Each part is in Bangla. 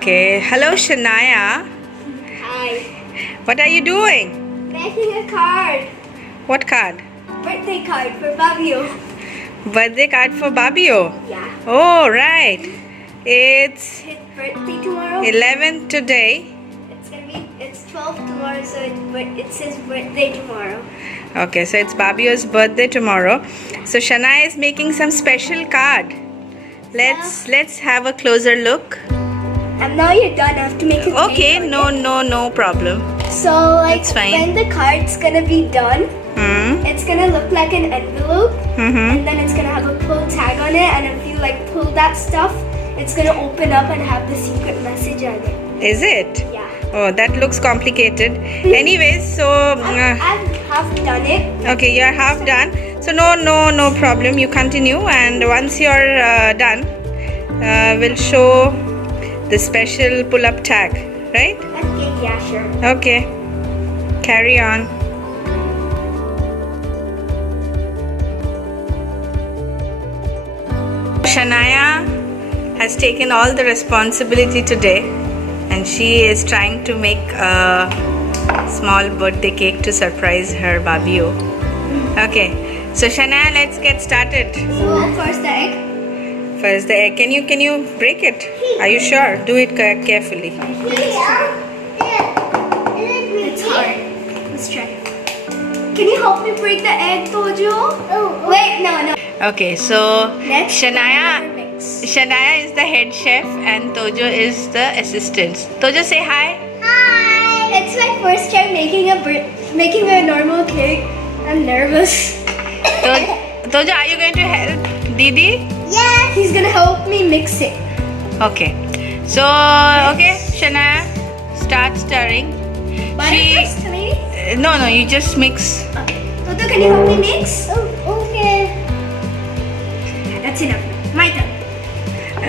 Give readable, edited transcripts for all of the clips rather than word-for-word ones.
Okay, hello Shania. Hi. What are you doing? Making a card. What card? Birthday card for Fabio. Birthday card for Babio. Yeah. Oh, right. It's His birthday tomorrow. 11th today. It's 12 tomorrow, so it's his birthday tomorrow. Okay, so it's Babio's birthday tomorrow. So Shania is making some special card. Let's have a closer look. And now you're done. I have to make a Okay, cake. no problem. So like That's fine. when the card's gonna be done, it's gonna look like an envelope, and then it's gonna have a pull tag on it. And if you like pull that stuff, it's gonna open up and have the secret message on it. Is it? Yeah. Oh, that looks complicated. Anyways, so I've half done it. okay, you're half done. So no problem. You continue, and once you're done, we'll show the special pull-up tag, right? Okay, yeah, sure. Okay, carry on. Shania has taken all the responsibility today, and she is trying to make a small birthday cake to surprise her Babio. Okay, so Shania, let's get started. So first the egg. First the egg. Can you break it? Are you sure? Do it carefully. It's hard. Let's try. Can you help me break the egg, Tojo? Oh. Wait, no. Okay, so Let's Shania mix. is the head chef and Tojo is the assistant. Tojo, say hi. Hi. It's my first time making a normal cake. I'm nervous. Tojo, are you going to help Didi? Yes. He's gonna help me mix it. Okay. So, okay, Shania, start stirring. Butter first, maybe? No, you just mix. Okay. Toto, can you help me mix? Oh, okay. That's enough. My turn.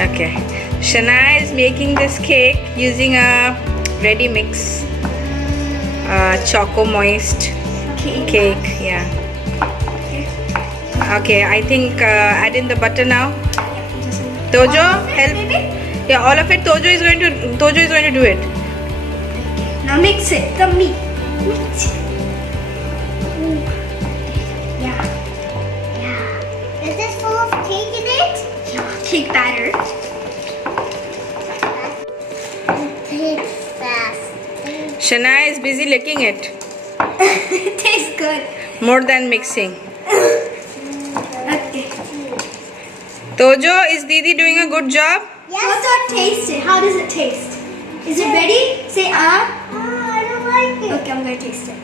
Okay. Shania is making this cake using a ready mix, choco moist cake. Yeah. Okay, I think add in the butter now. Tojo, help. Maybe? Yeah, all of it. Tojo is going to do it. Now mix it. Come me. Mix it. Yeah. Is this full of cake in it? Yeah, cake batter. It fast. Shania is busy licking it. It tastes good. More than mixing. Okay. Tojo, is Didi doing a good job? Yes. What's our taste it? How does it taste? Is it ready? Say I don't like it. Okay, I'm gonna taste it.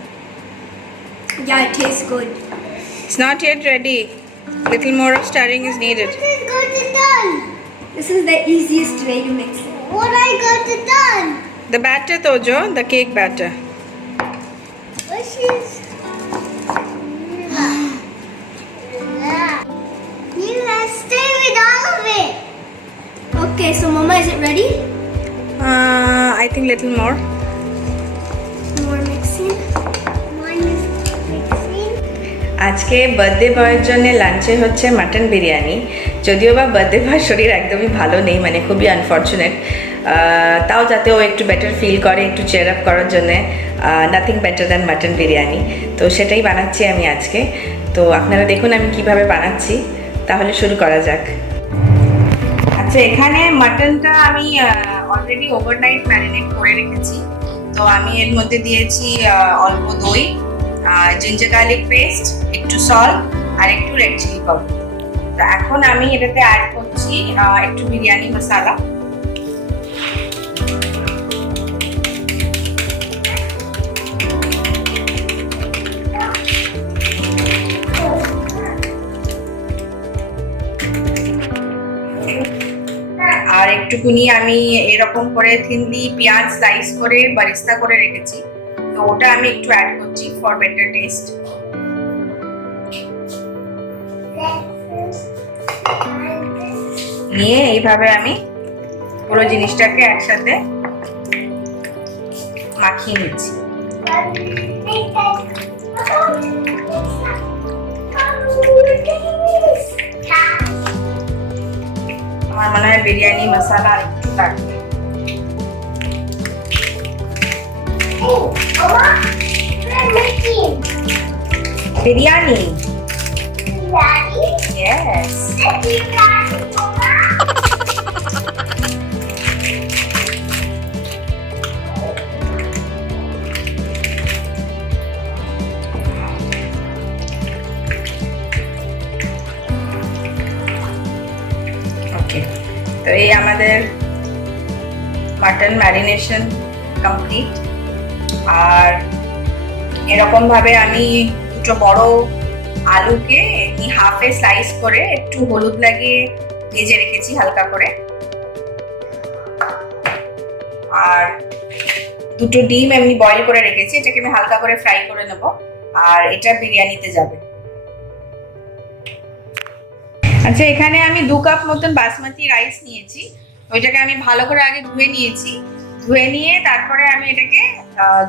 Yeah, it tastes good. It's not yet ready. Little more of stirring is needed. This is good to done. This is the easiest way to mix it. What I got to done? The batter, Tojo, the cake batter. Which is you guys stay with all of it. Okay, so Mama, is it ready? I think little more. More mixing. One is mixing. আজকে বার্থডে বয়ের জন্য লাঞ্চে হচ্ছে মাটন বিরিয়ানি। যদিও বা বার্থডে বয়ের শরীর একদমই ভালো নেই, মানে খুবই আনফর্চুনেট। তাও যাতে ও একটু বেটার ফিল করে, একটু চেয়ার আপ করার জন্য nothing better than mutton biryani. তো সেটাই বানাচ্ছি আমি আজকে। তো আপনারা দেখুন আমি কিভাবে বানাচ্ছি। তাহলে শুরু করা যাক। আচ্ছা, এখানে মাটনটা আমি অলরেডি ওভারনাইট ম্যারিনেট করে রেখেছি। তো আমি এর মধ্যে দিয়েছি অল্প দই, জিঞ্জার গার্লিক পেস্ট, একটু সল্ট আর একটু রেড চিলি পাউডার। তো এখন আমি এটাতে অ্যাড করছি একটু বিরিয়ানি মশলা। আর একটুকুনি আমি এরকম করে থিনলি পেঁয়াজ স্লাইস করে বারিস্তা করে রেখেছি। তো ওটা আমি একটু অ্যাড করছি ফর বেটার টেস্ট। নিয়ে এইভাবে আমি পুরো জিনিসটাকে একসাথে মাখিয়ে নিচ্ছি। আমার মনে হয় বিরিয়ানি মশলা একটু লাগবে। Mama, we're making biryani. biryani. Yes. The biryani, Mama. ওকে, তো এই আমাদের মাটন ম্যারিনেশন কমপ্লিট। আর এরকম ভাবে আমি দুটো বড় আলুকে এমনি হাফে স্লাইস করে একটু হলুদ লাগিয়ে ভেজে রেখেছি হালকা করে। আর দুটো ডিম এমনি বয়েল করে রেখেছি, এটাকে আমি হালকা করে ফ্রাই করে নেব। আর এটা বিরিয়ানিতে যাবে। আচ্ছা, এখানে আমি 2 কাপ মতন বাসমতি রাইস নিয়েছি। ওইটাকে আমি ভালো করে আগে ধুয়ে নিয়েছি। ধুয়ে নিয়ে তারপরে আমি এটাকে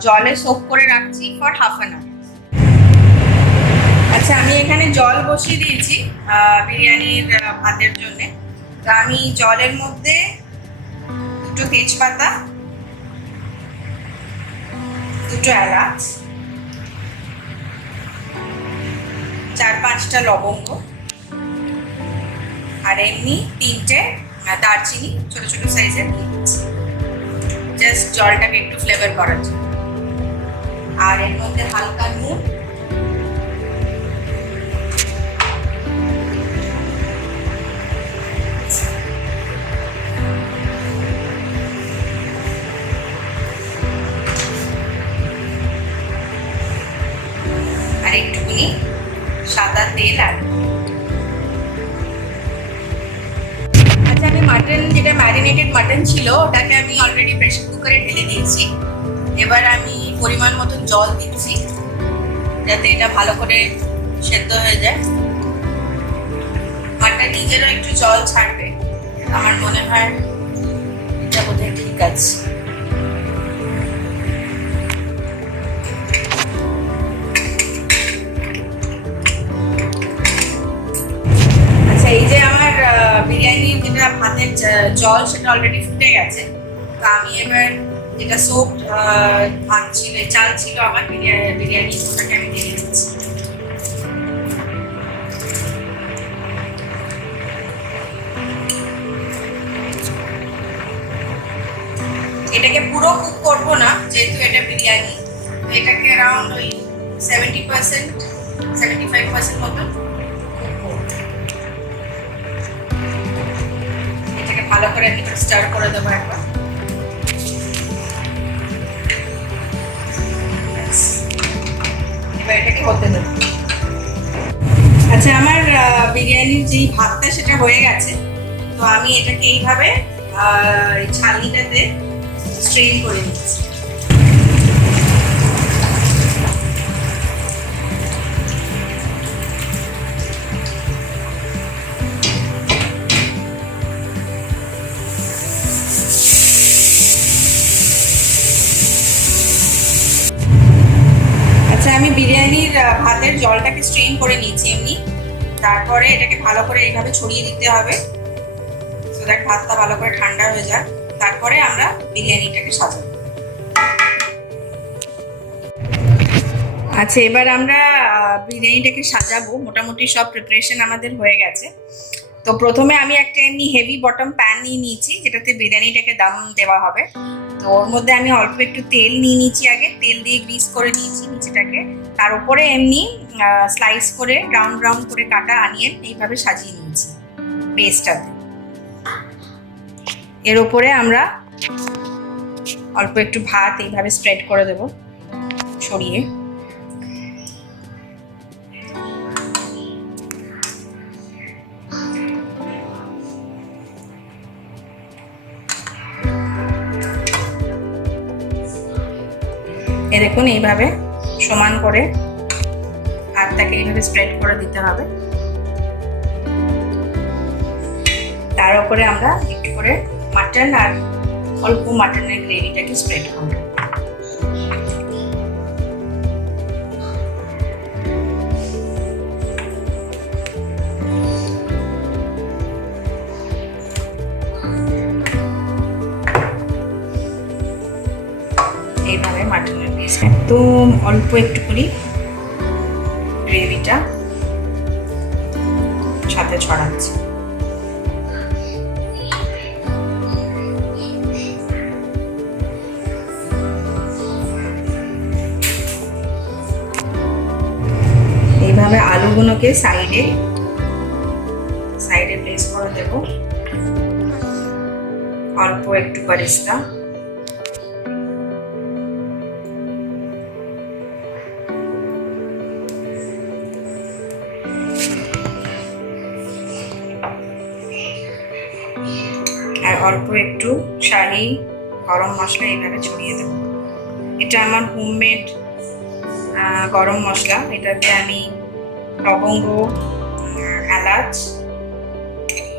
জলে সোক করে রাখছি ফর হাফ অ্যান আওয়ার। আচ্ছা, আমি এখানে জল বসিয়ে দিয়েছি বিরিয়ানির ভাতের জন্য। তো আমি জলের মধ্যে দুটো তেজপাতা, দুটো এলাচ, 4-5টা লবঙ্গ আর এমনি 3টে দারচিনি ছোট ছোট সাইজের নিয়েছি, জাস্ট জলটাকে একটু ফ্লেভার করার জন্য। আর এর মধ্যে হালকা নুন, আর একটুখানি সাদা তেল। আর আচ্ছা, আমি মাটন, যেটা ম্যারিনেটেড মাটন ছিল, ওটাকে আমি অলরেডি প্রেসার কুকারে ঢেলে দিয়েছি। এবার আমি পরিমাণ মতন জল দিচ্ছি যাতে এটা ভালো করে সেদ্ধ হয়ে যায়। মাটন নিজেরও একটু জল ছাড়বে, আমার মনে হয় এটা বোধহয় ঠিক আছে। আচ্ছা, এই যে আমার বিরিয়ানির যেটা ভাতের জল, সেটা অলরেডি ফুটে গেছে। তো আমি এবার যেটা সোপ ভাত ছিল, চাল ছিল আমার বিরিয়ানি, ওটাকে আমি দিয়ে দিচ্ছি। এটাকে পুরো কুক করবো না, যেহেতু এটা বিরিয়ানি। তো এটাকে অ্যারাউন্ড ওই 70% 75% মতন কুক করবো। এটাকে ভালো করে আমি স্টার করে দেবো একবার। এবার এটাকে হতে দেবো। আচ্ছা, আমার বিরিয়ানির যেই ভাতটা সেটা হয়ে গেছে। তো আমি এটাকে এইভাবে ছালনিটাতে স্ট্রেন করে নিচ্ছি। আচ্ছা, আমি বিরিয়ানির ভাতের জলটাকে স্ট্রেন করে নিয়েছি এমনি। তারপরে এটাকে ভালো করে এইভাবে ছড়িয়ে দিতে হবে, সো দ্যাট ভাতটা ভালো করে ঠান্ডা হয়ে যায়। তারপরে আমরা বিরিয়ানিটাকে সাজাবো। আচ্ছা, এবার আমরা বিরিয়ানিটাকে সাজাবো। মোটামুটি সব প্রিপারেশন আমাদের হয়ে গেছে। তো প্রথমে আমি একটা এমনি হেভি বটম প্যান নিয়ে নিয়েছি, যেটাতে বিরিয়ানিটাকে দম দেওয়া হবে। তো ওর মধ্যে আমি অল্প একটু তেল নিয়ে নিয়েছি আগে, তেল দিয়ে গ্রিস করে নিয়েছি নিচেটাকে। তার উপরে এমনি স্লাইস করে রাউন্ড রাউন্ড করে কাটা অনিয়ন এইভাবে সাজিয়ে নিয়েছি বেসটাতে। এর উপরে আমরা অল্প একটু ভাত এইভাবে স্প্রেড করে দেব ছড়িয়ে। দেখুন, এইভাবে সমান করে ভাতটাকে এইভাবে স্প্রেড করে দিতে হবে। তার উপরে আমরা একটু করে মাটন আর অল্প মাটনের গ্রেভিটাকে স্প্রেড করব। এইভাবে মাটনের পিস একদম অল্প একটু করে গ্রেভিটা সাথে ছড়াচ্ছি। এইভাবে আলুগুলোকে সাইডে প্লেস করে দেব। অল্প একটু বেরেস্তা, আর অল্প একটু শাহি গরম মশলা এইভাবে ছড়িয়ে দেব। এটা আমার হোমমেড গরম মশলা। এটাতে আমি লবঙ্গ, এলাচ,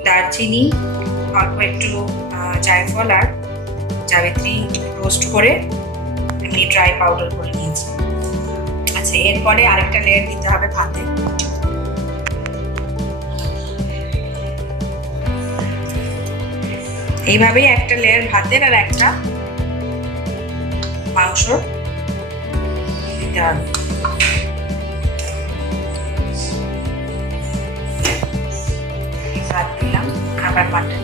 দারচিনি, অল্প একটু জায়ফল আর জাবিত্রি রোস্ট করে আমি ড্রাই পাউডার করে নিয়েছি। আচ্ছা, এরপরে আরেকটা লেয়ার দিতে হবে ভাতে। এইভাবেই একটা লেয়ার ভাতের আর একটা মাংস দিতে হবে। ভাত দিলাম, আবার মাটন।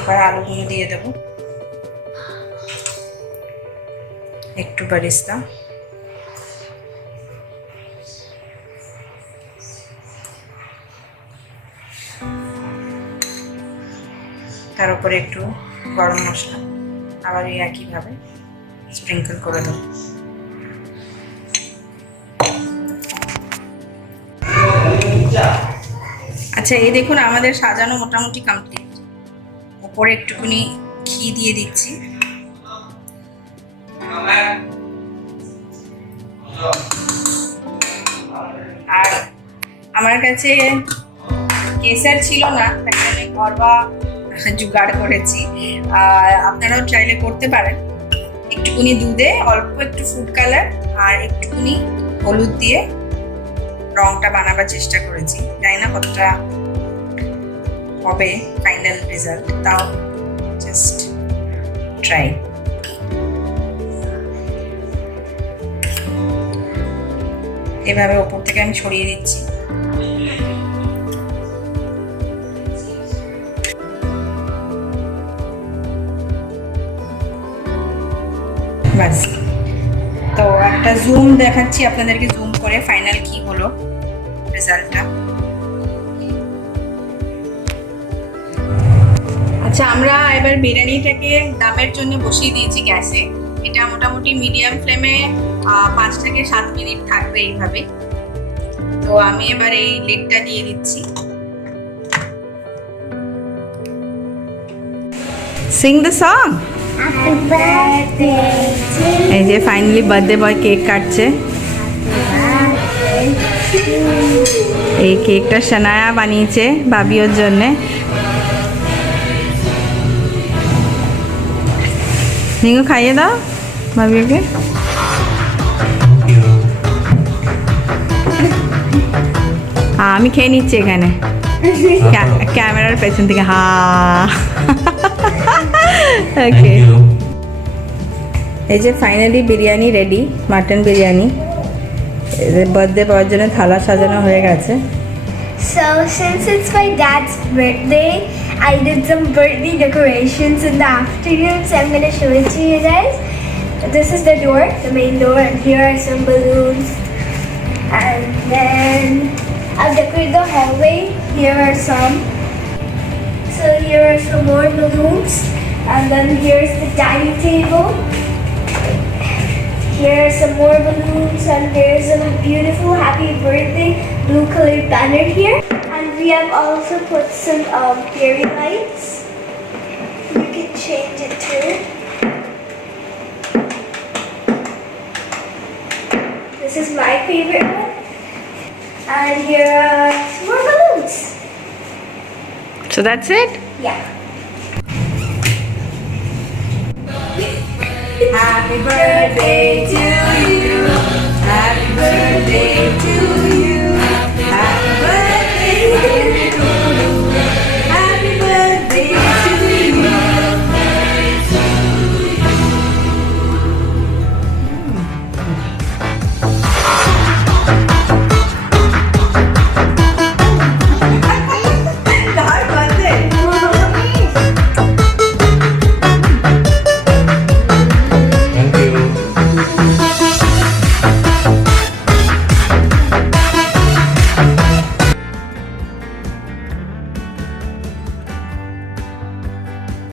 আবার আলুগুলো দিয়ে দেবো, একটু বেরেস্তা, তার উপরে একটু গরম মশলা, আবার এই একইভাবে স্প্রিঙ্কল করে দেবো। আচ্ছা, এই দেখুন আমাদের সাজানো মোটামুটি কমপ্লিট। উপরে একটুখানি ঘি দিয়ে দিচ্ছি। আর আমার কাছে কেসার ছিল না, তাই জন্য ঘরোয়া জোগাড় করেছি। আপনারাও চাইলে করতে পারেন। একটুখানি দুধে অল্প একটু ফুড কালার আর একটুখানি হলুদ দিয়ে রংটা বানাবার চেষ্টা করেছি। জানি না কতটা হবে ফাইনাল রেজাল্ট, তাও জাস্ট ট্রাই। এভাবে ওপর থেকে আমি ছড়িয়ে দিচ্ছি। বাস, তো একটা জুম দেখাচ্ছি আপনাদেরকে, জুম করে ফাইনাল কি হলো রেজাল্টটা। আচ্ছা, আমরা এবার বিরিয়ানিটাকে দামের জন্য বসিয়ে দিয়েছি গ্যাসে। এটা মোটামুটি মিডিয়াম ফ্লেমে 5 থেকে 7 মিনিট থাকবে এইভাবে। তো আমি এবার এই লিডটা দিয়ে দিচ্ছি। Singh the song. এই যে ফাইনালি বার্থডে বয় কেক কাটছে। এই কেকটা সানায়া বানিয়েছে ভাবিওর জন্যে। নিঙ্গু খাইয়ে দাও ভাবিওকে। আমি খেয়ে নিচ্ছি এখানে ক্যামেরার পেছন থেকে। হা ওকে, এই যে finally biryani ready, mutton biryani. Birthday পাওয়ার জন্য থালা সাজানো হয়ে গেছে। So since it's my dad's birthday, I did some birthday decorations in the afternoon, so I'm gonna show it to you guys. This is the door, the main door, and here are some balloons. And then I've decorated the hallway. Here are some. So here are some more balloons. And then here's the dining table. Here are some more balloons, and there's a beautiful happy birthday blue colored banner here. And we have also put some fairy lights. You can change it too. This is my favorite one. And here are some more balloons. So that's it. Yeah. Happy birthday to